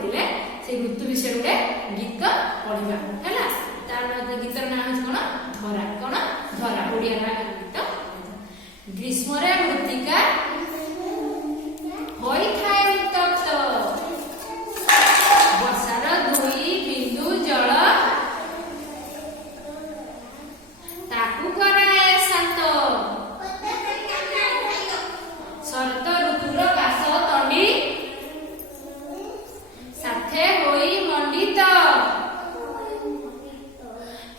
पढ़िले से ऋतु विषय गोटे गीत पढ़ा है। तार गीतर ना हूँ कौन धरा, कौन धरा ओडिया गीत। ग्रीष्म मृत्तिका होइथाय उत्तप्त, वर्षार दुई बिंदु जल ताकू कराए शांत, शरत ऋतुर काश तंडी साथे होई मंडित,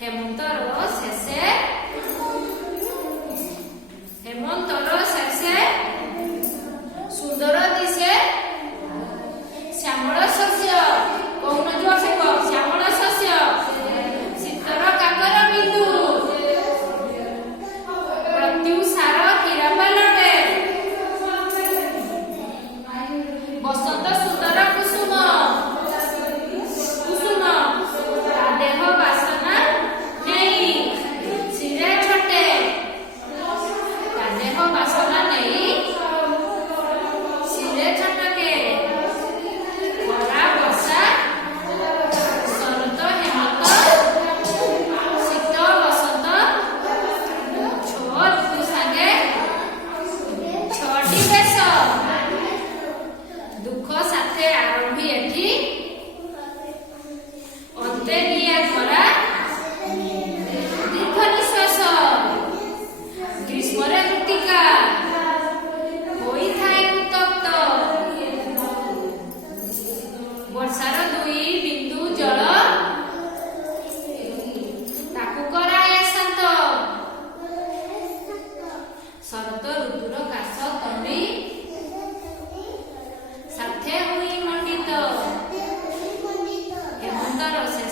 हेमंतर शेषे सुंदर दिशे श्यामल शस्य, कौन जो से श्यामल शस्य शीतर काकर बिंदु प्रत्युषार हीरा पालटे, बसंत सुंदर कुसुम कुसुम देह बासना नहीं सिरे छटे, देह बासना नहीं सिरे छटके, खरा वर्षा शरत हेमंत शीत बसंत छो ऋतु सागे छटी देश, दुख साथे आरंभी एठी अंते निया धरा दीर्घ निश्वास, ग्रीष्म मृत्तिका होइथाय उत्तप्त, वर्षार दुई बिंदु जल ताकू कराए शांत, शरत ऋतुर काश तंडी साथे होई मंडित, हेमंतर शेष